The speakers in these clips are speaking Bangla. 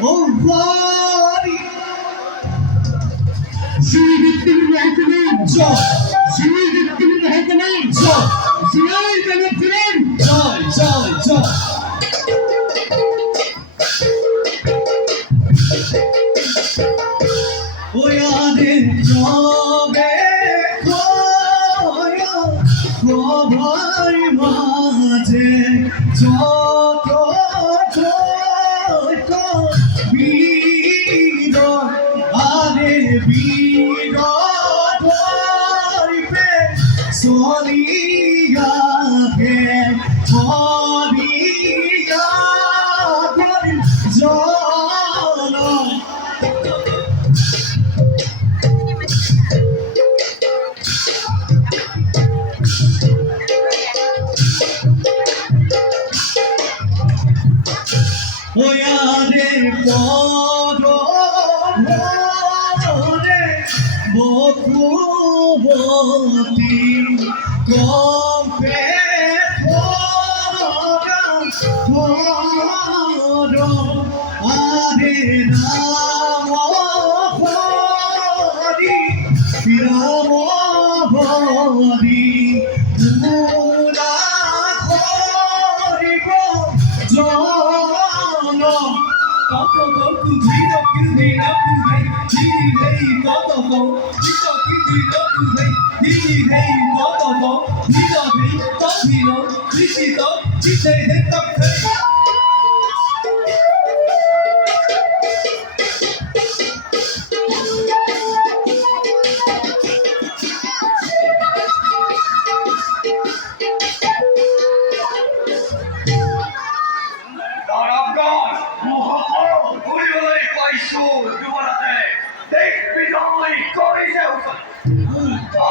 Oh, body. Joy, joy, joy, joy. ওয়াদের জবে খয়া সবার মাঝে যত যত বীর আরে বীর ধরবে সরিয়া গে সরিয়া ধর জন ওয়ারে পরে বকুবতী কম্পে আরে রাম হরি রাম হরি পুরা হরিব জন কত কত ধীর ধীর ধীর ধীর কত কত ধীর ধীর ধীর কত কত ধীর ধীর তথির কৃষিত চিতে তথে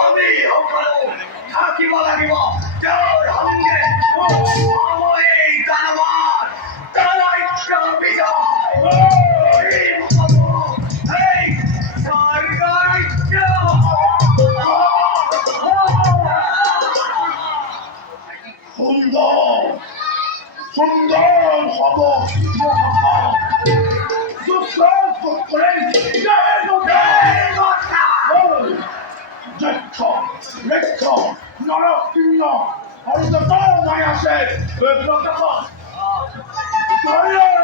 আমি হকালো থাকিব লাগিব তেওঁৰ সঙ্গে সময় দানবাৰ তাৰাক্য বিজয় এই স্বৰ্গাৰাজ্য সুন্দৰ সুন্দৰ হ'ব লেখ নরকিন্ন অন্ততমায় আছে প্রকাশ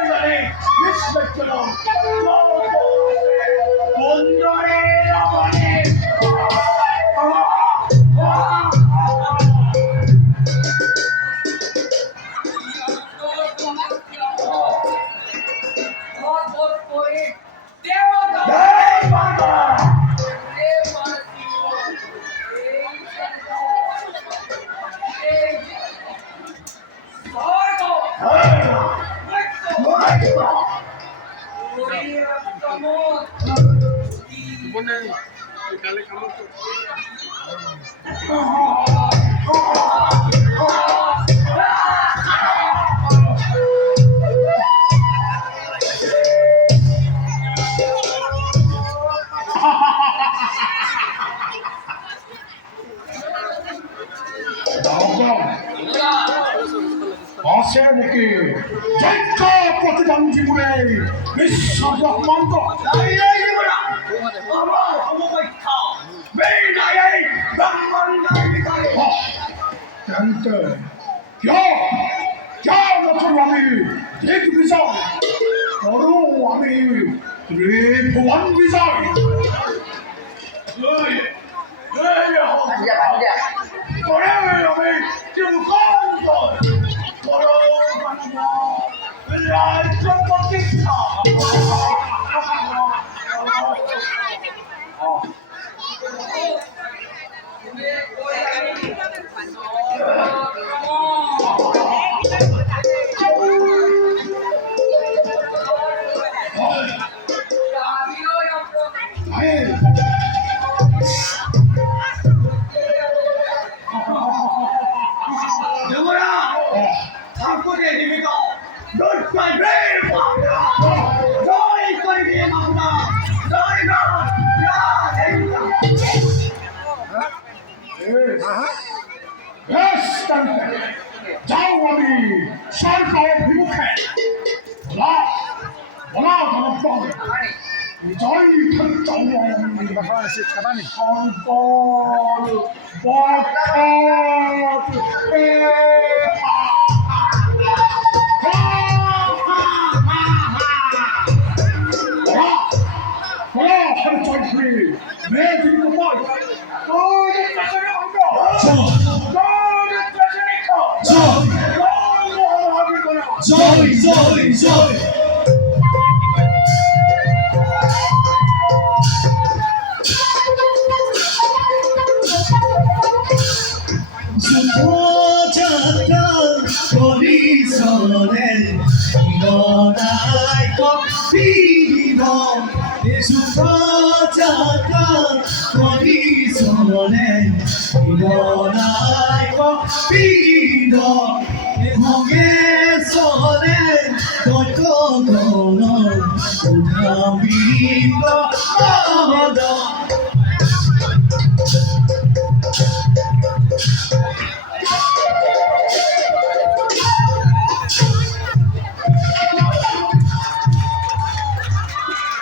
জানি নিশ্চয় বন্ধরে আছে নাকি যজ্ঞ প্রতিদান জীবনে বিশ্ব ব্রহ্মাণ্ড আমার সমপক্ষা বেদায় ব্রহ্মাণ্ডের ভিতরে জানতে क्या নতুন আমি ঠিক বিষয় করো আমি ভুবন বিষয় আমি রাজ্য প্রতিষ্ঠা যাও আমি স্বর্গ অভিমুখে বলা 棒！你早已看着我，你把饭是吃饭的，好棒！我靠！好了，还得转出来，没听过话，高的这是两个，高的这是一个，Joy. 我这个我的手嘞，我来个比罗，也是我这个我的手嘞，我来个比罗，也红颜手嘞，我个个罗，我比罗，我的。